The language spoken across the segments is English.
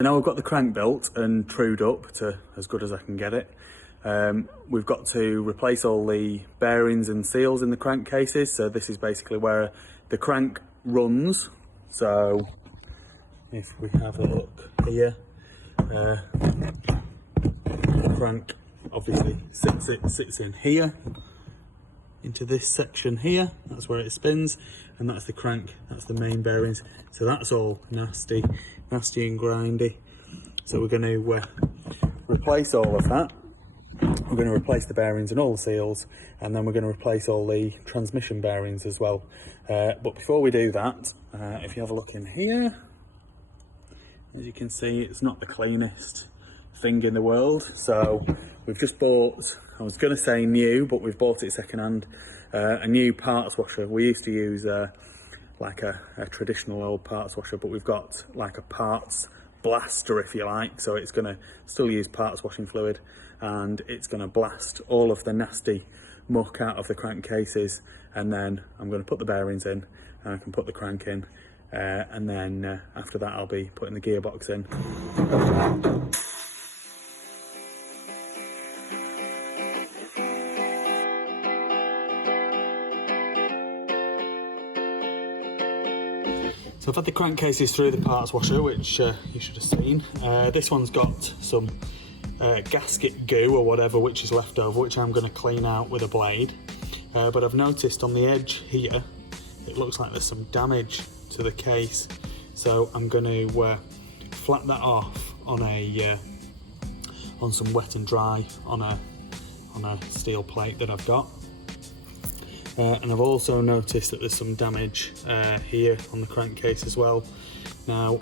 Now we've got the crank built and trued up to as good as I can get it. We've got to replace all the bearings and seals in the crankcases. So this is basically where the crank runs. So if we have a look here, the crank obviously sits in here, into this section here. That's where it spins, and that's the crank, that's the main bearings. So that's all nasty and grindy. So we're going to replace all of that. We're going to replace the bearings and all the seals, and then we're going to replace all the transmission bearings as well. But before we do that, if you have a look in here, as you can see, it's not the cleanest thing in the world. So we've just bought, I was going to say new, but we've bought it secondhand, a new parts washer. We used to use like a traditional old parts washer, but we've got like a parts blaster, if you like. So it's going to still use parts washing fluid, and it's going to blast all of the nasty muck out of the crankcases, and then I'm going to put the bearings in, and I can put the crank in, and then after that I'll be putting the gearbox in. So I've had the crankcases through the parts washer, which you should have seen. This one's got some gasket goo or whatever which is left over, which I'm going to clean out with a blade. But I've noticed on the edge here, it looks like there's some damage to the case. So I'm going to flat that off on a on some wet and dry on a steel plate that I've got. And I've also noticed that there's some damage here on the crankcase as well. Now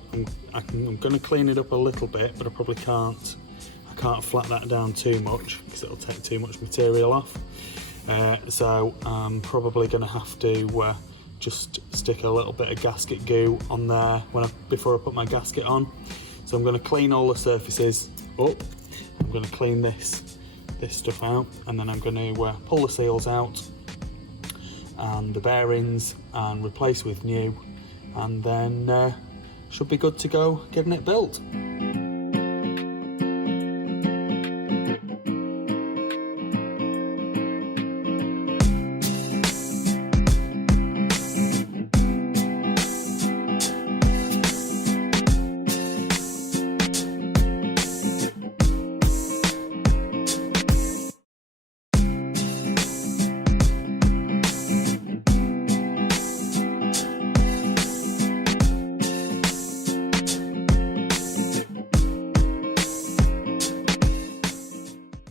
I'm going to clean it up a little bit, but I probably can't flat that down too much because it'll take too much material off. So I'm probably going to have to just stick a little bit of gasket goo on there before I put my gasket on. So I'm going to clean all the surfaces up. I'm going to clean this stuff out, and then I'm going to pull the seals out and the bearings and replace with new, and then should be good to go getting it built.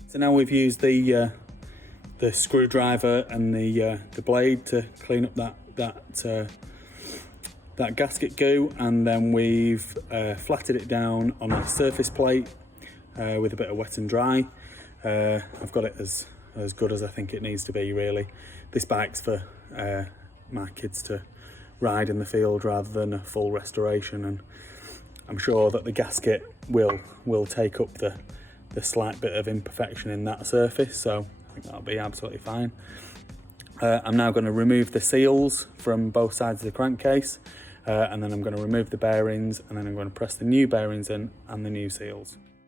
So now we've used the screwdriver and the blade to clean up that gasket goo, and then we've flatted it down on a surface plate with a bit of wet and dry. I've got it as good as I think it needs to be, really. This bike's for my kids to ride in the field rather than a full restoration, and I'm sure that the gasket will take up the slight bit of imperfection in that surface, so I think that'll be absolutely fine. I'm now going to remove the seals from both sides of the crankcase, and then I'm going to remove the bearings, and then I'm going to press the new bearings in and the new seals.